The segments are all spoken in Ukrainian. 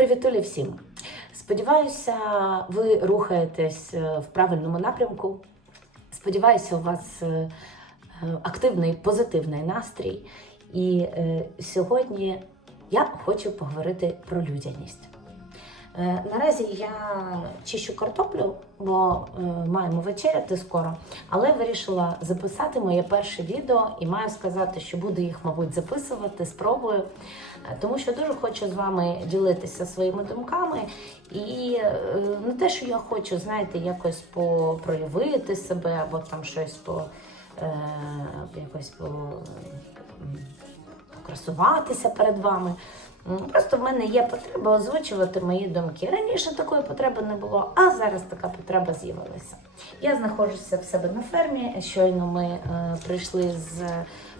Привітулі всім! Сподіваюся, ви рухаєтесь е, в правильному напрямку. Сподіваюся, у вас е, е, активний позитивний настрій. І сьогодні я хочу поговорити про людяність. Е, Наразі я чищу картоплю, бо е, маємо вечеряти скоро, але вирішила записати моє перше відео і маю сказати, що буду їх, мабуть, записувати, спробую, Е, тому що дуже хочу з вами ділитися своїми думками. І не те, що я хочу, знаєте, якось по- проявити себе або там щось по якось по покрасуватися перед вами. М, Просто в мене є потреба озвучувати мої думки. Раніше такої потреби не було, а зараз така потреба з'явилася. Я знаходжуся в себе на фермі. Щойно ми е, прийшли з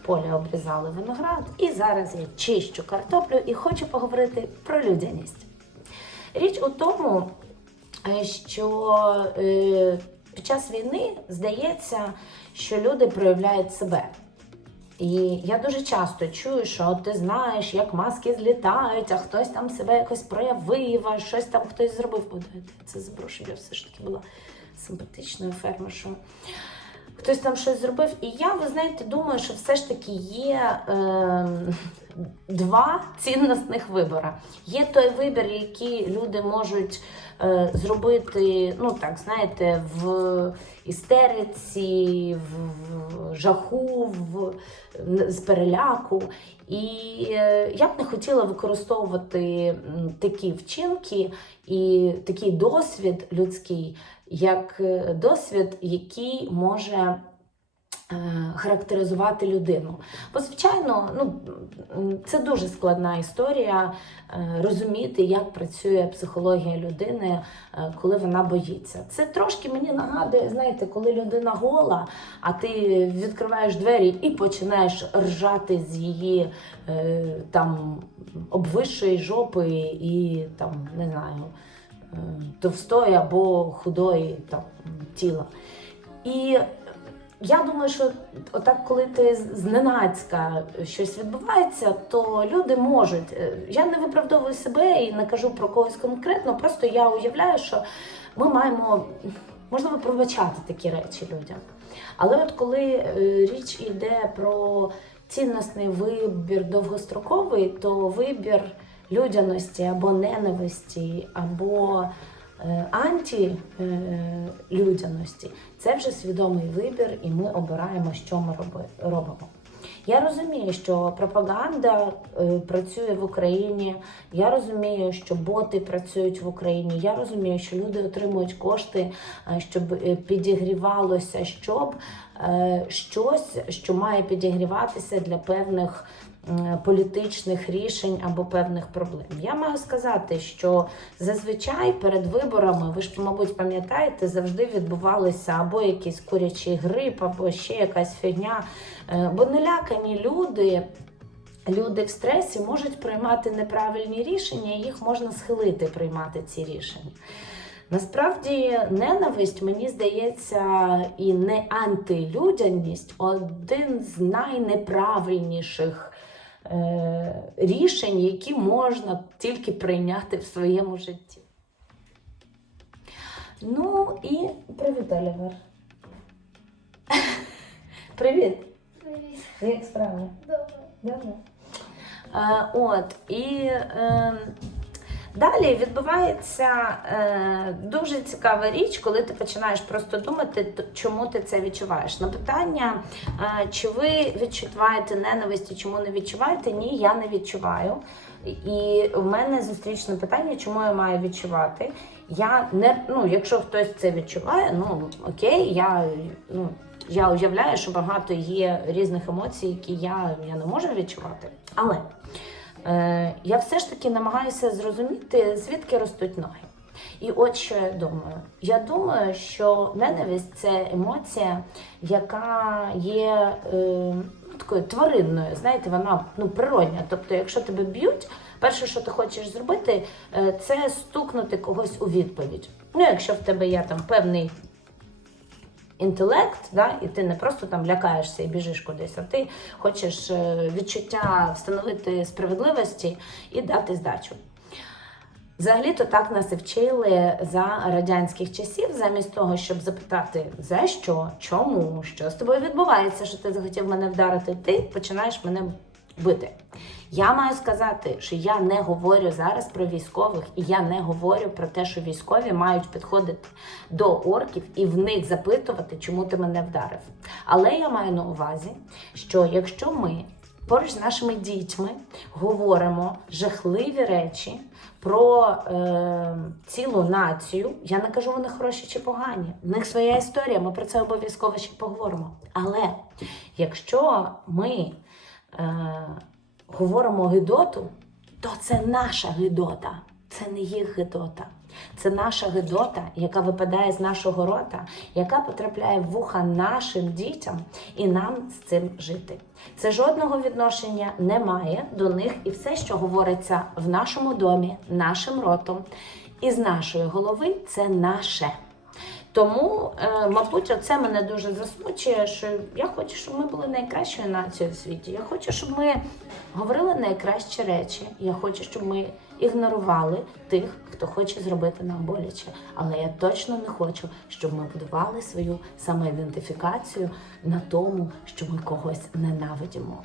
поля, обрізали виноград, і зараз я чищу картоплю і хочу поговорити про людяність. Річ у тому, е, що е, під час війни здається, що люди проявляють себе. І я дуже часто чую, що ти знаєш, як маски злітають, а хтось там себе якось проявив, а щось там хтось зробив. О, це зброшу, я все ж таки була симпатичною фермершою. Хтось там щось зробив. І я, ви знаєте, думаю, що все ж таки є е, два цінностних вибори. Є той вибір, який люди можуть е, зробити, ну так, знаєте, в істериці, в, жаху, в, з переляку. І е, я б не хотіла використовувати такі вчинки і такий досвід людський, як е, досвід, який може характеризувати людину. Бо, звичайно, ну, це дуже складна історія е, розуміти, як працює психологія людини, е, коли вона боїться. Це трошки мені нагадує, знаєте, коли людина гола, а ти відкриваєш двері і починаєш ржати з її е, там обвисшої жопи і там, не знаю, е, товстої або худої там, тіла. І я думаю, що отак, коли ти зненацька щось відбувається, то люди можуть. е, Я не виправдовую себе і не кажу про когось конкретно, просто я уявляю, що ми маємо можливо пробачати такі речі людям. Але от коли е, річ йде про цінностний вибір довгостроковий, то вибір людяності або ненависті, або антилюдяності це вже свідомий вибір, і ми обираємо, що ми робимо. Я розумію, що пропаганда е, працює в Україні. Я розумію, що боти працюють в Україні. Я розумію, що люди отримують кошти, е, щоб е, підігрівалося, щоб е, щось, що має підігріватися для певних політичних рішень або певних проблем. Я маю сказати, що зазвичай перед виборами, ви ж, мабуть, пам'ятаєте, завжди відбувалися або якийсь курячий грип, або ще якась фігня. Е, Бо налякані люди. Люди в стресі можуть приймати неправильні рішення, і їх можна схилити приймати ці рішення. Насправді, ненависть, мені здається, і не антилюдяність один з найнеправильніших е, рішень, які можна тільки прийняти в своєму житті. Ну і привіт, Олівер. Привіт! Привіт. Як справи? Добре. Добре. Е, от, і е, далі відбувається е, дуже цікава річ, коли ти починаєш просто думати, чому ти це відчуваєш. На питання, е, чи ви відчуваєте ненависть і чому не відчуваєте? Ні, я не відчуваю. І в мене зустрічне питання, чому я маю відчувати. Я не ну, якщо хтось це відчуває, ну окей, я ну. Я уявляю, що багато є різних емоцій, які я, я не можу відчувати. Але я все ж таки намагаюся зрозуміти, звідки ростуть ноги. І от що я думаю. Я думаю, що ненависть це емоція, яка є е, ну, такою тваринною. Знаєте, вона ну, природня. Тобто, якщо тебе б'ють, перше, що ти хочеш зробити, е, це стукнути когось у відповідь. Ну, якщо в тебе є там певний інтелект, да, і ти не просто там лякаєшся і біжиш кудись, а ти хочеш е, відчуття встановити справедливості і дати здачу. Взагалі-то так нас і вчили за радянських часів, замість того, щоб запитати за що, чому, що з тобою відбувається, що ти захотів мене вдарити, ти починаєш мене бити. Я маю сказати, що я не говорю зараз про військових, і я не говорю про те, що військові мають підходити до орків і в них запитувати, чому ти мене вдарив. Але я маю на увазі, що якщо ми поруч з нашими дітьми говоримо жахливі речі про е, цілу націю. Я не кажу, вони хороші чи погані. В них своя історія, ми про це обов'язково ще поговоримо. Але якщо ми говоримо гидоту, то це наша гидота, це не їх гидота. Це наша гидота, яка випадає з нашого рота, яка потрапляє в вуха нашим дітям, і нам з цим жити. Це жодного відношення не має до них, і все, що говориться в нашому домі, нашим ротом і з нашої голови, це наше. Тому, е, мабуть, це мене дуже засмучує, що я хочу, щоб ми були найкращою нацією в світі. Я хочу, щоб ми говорили найкращі речі. Я хочу, щоб ми ігнорували тих, хто хоче зробити нам боляче. Але я точно не хочу, щоб ми будували свою самоідентифікацію на тому, що ми когось ненавидимо.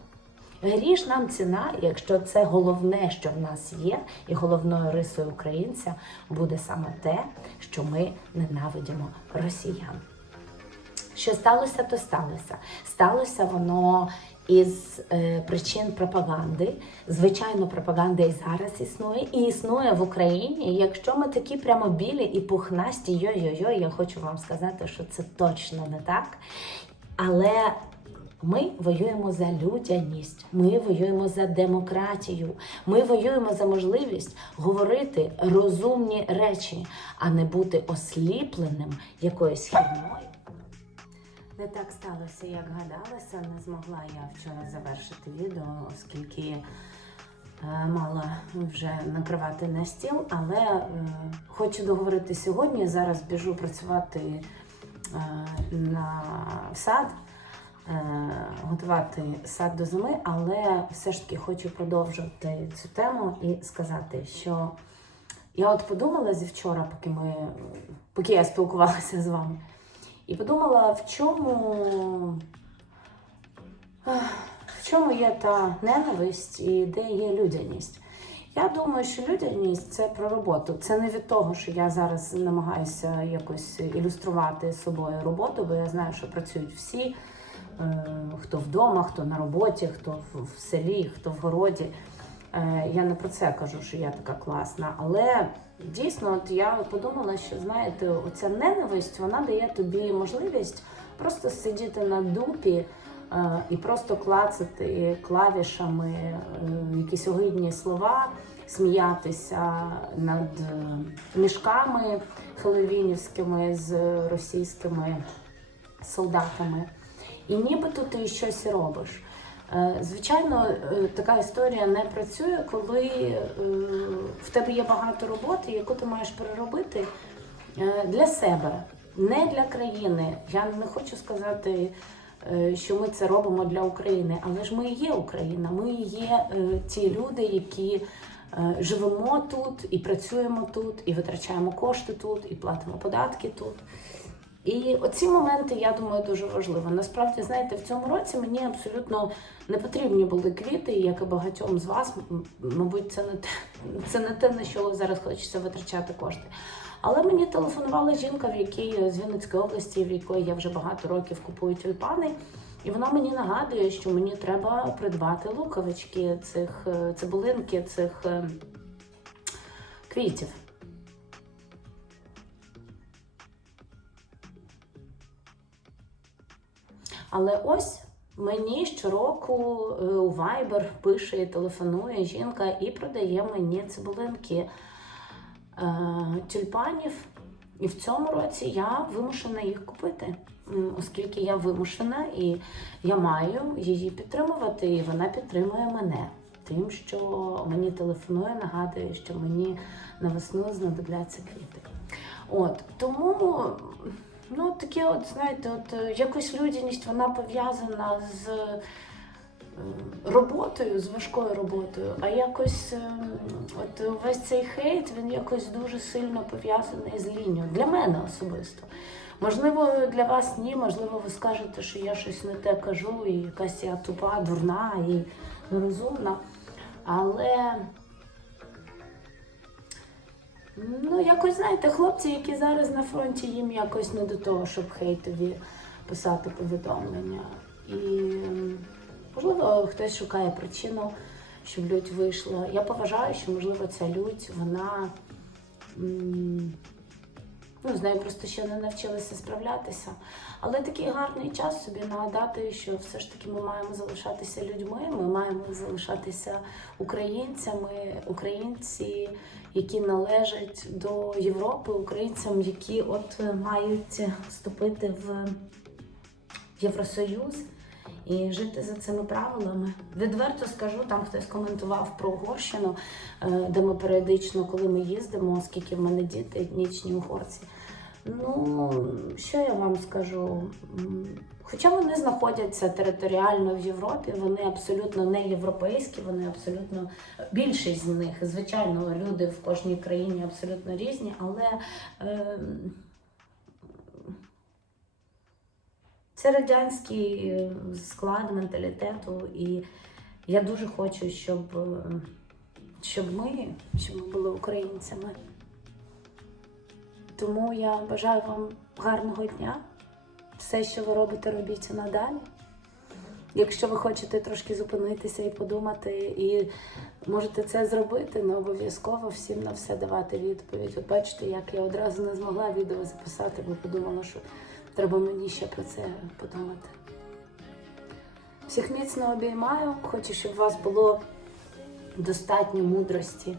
Гріш нам ціна, якщо це головне, що в нас є, і головною рисою українця буде саме те, що ми ненавидимо росіян. Що сталося, то сталося. Сталося воно із е, причин пропаганди. Звичайно, пропаганда і зараз існує, і існує в Україні. Якщо ми такі прямо білі і пухнасті, йой-йой-йой, я хочу вам сказати, що це точно не так. Але ми воюємо за людяність, ми воюємо за демократію, ми воюємо за можливість говорити розумні речі, а не бути осліпленим якоюсь херною. Не так сталося, як гадалося. Не змогла я вчора завершити відео, оскільки е, мала вже накривати на стіл, але е, хочу договорити сьогодні. Зараз біжу працювати е, на сад, готувати сад до зими, але все ж таки хочу продовжити цю тему і сказати, що я от подумала зі вчора, поки ми поки я спілкувалася з вами. І подумала, в чому, в чому є та ненависть і де є людяність. Я думаю, що людяність це про роботу. Це не від того, що я зараз намагаюся якось ілюструвати собою роботу, бо я знаю, що працюють всі, е, хто вдома, хто на роботі, хто в- селі, хто в городі. Е, Я не про це кажу, що я така класна, але дійсно, от я подумала, що знаєте, оця ненависть вона дає тобі можливість просто сидіти на дупі е, і просто клацати клавішами е, якісь огидні слова, сміятися над е, мішками хеловінівськими з російськими солдатами. І нібито ти щось робиш. Е, Звичайно, е, така історія не працює, коли е, в тебе є багато роботи, яку ти маєш переробити для себе, не для країни. Я не хочу сказати, що ми це робимо для України, але ж ми і є Україна. Ми є ті люди, які живемо тут і працюємо тут, і витрачаємо кошти тут, і платимо податки тут. І оці моменти, я думаю, дуже важливо. Насправді, знаєте, в цьому році мені абсолютно не потрібні були квіти, як і багатьом з вас. Мабуть, це не те, це не те, на що зараз хочеться витрачати кошти. Але мені телефонувала жінка, в якій з Вінницької області, в якої я вже багато років купую тюльпани. І вона мені нагадує, що мені треба придбати луковички цих е, цибулинки, цих е, квітів. Але ось мені щороку е, у Viber пише і телефонує жінка і продає мені цибулинки е, тюльпанів. І в цьому році я вимушена їх купити, оскільки я вимушена і я маю її підтримувати, і вона підтримує мене. Тим, що мені телефонує, нагадує, що мені на весну знадобляться квіти. От тому Ну, таке, от, знаєте, от е, якось людяність вона пов'язана з роботою, з важкою роботою, а якось е, от весь цей хейт він якось дуже сильно пов'язаний з лінією. Для мене особисто. Можливо, для вас ні, можливо, ви скажете, що я щось не те кажу, і якась я тупа, дурна і нерозумна. Але ну, якось знаєте, хлопці, які зараз на фронті, їм якось не до того, щоб хейтові писати повідомлення. І можливо, хтось шукає причину, щоб лють вийшла. Я поважаю, що можливо ця лють, вона. Ну, з нею просто ще не навчилися справлятися. Але такий гарний час собі нагадати, що все ж таки ми маємо залишатися людьми, ми маємо залишатися українцями, українці, які належать до Європи, українцям, які от мають вступити в Євросоюз і жити за цими правилами. Відверто скажу, там хтось коментував про Угорщину, е, де ми періодично, коли ми їздимо, оскільки в мене діти етнічні угорці. Ну, що я вам скажу? Хоча вони знаходяться територіально в Європі, вони абсолютно не європейські, вони абсолютно більшість з них, звичайно, люди в кожній країні абсолютно різні, але е, це радянський склад менталітету, і я дуже хочу, щоб, е, щоб ми, щоб ми були українцями. Тому я бажаю вам гарного дня. Все, що ви робите, робіть надалі. Якщо ви хочете трошки зупинитися і подумати, і можете це зробити, не обов'язково всім на все давати відповідь. От бачите, як я одразу не змогла відео записати, бо подумала, що треба мені ще про це подумати. Всіх міцно обіймаю, хочу, щоб у вас було достатньо мудрості.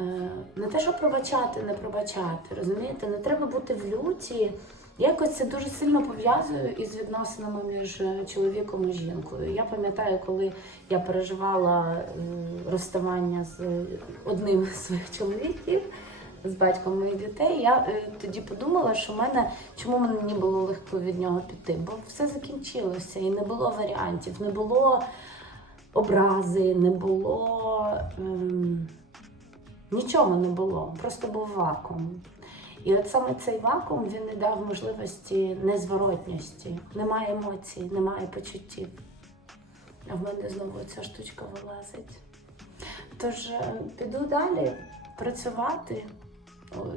Е, Не те, що пробачати, не пробачати, розумієте? Не треба бути в люті. Якось це дуже сильно пов'язую із відносинами між е, чоловіком і жінкою. Я пам'ятаю, коли я переживала е, розставання з одним з своїх чоловіків, з батьком моїх дітей, я тоді подумала, що мене чому мені було легко від нього піти? Бо все закінчилося і не було варіантів, не було образи, не було. Ем... Нічого не було, просто був вакуум. І от саме цей вакуум він не дав можливості незворотності. Немає емоцій, немає почуттів. А в мене знову ця штучка вилазить. Тож е, піду далі працювати,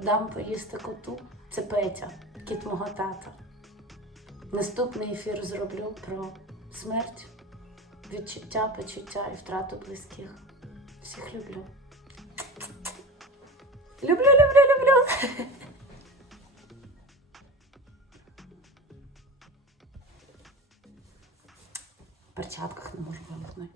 дам поїсти коту. Це Петя, кіт мого тата. Наступний ефір зроблю про смерть, відчуття, почуття і втрату близьких. Всіх люблю. Люблю, люблю, люблю. В перчатках не можу вимкнути.